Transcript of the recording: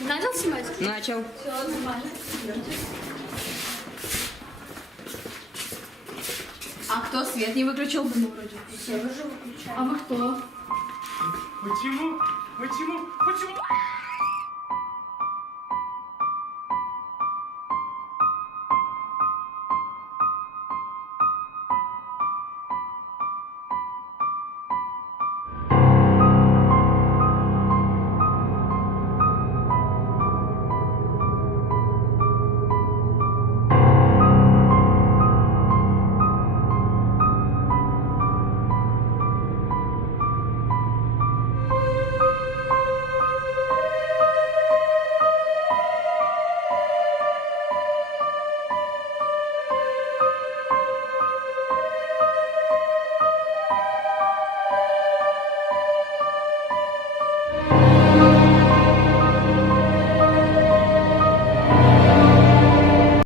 Начал снимать? Начал. Все, нормально. А кто свет не выключил? Ну, вроде. Все уже выключаем. А вы кто? Почему? Почему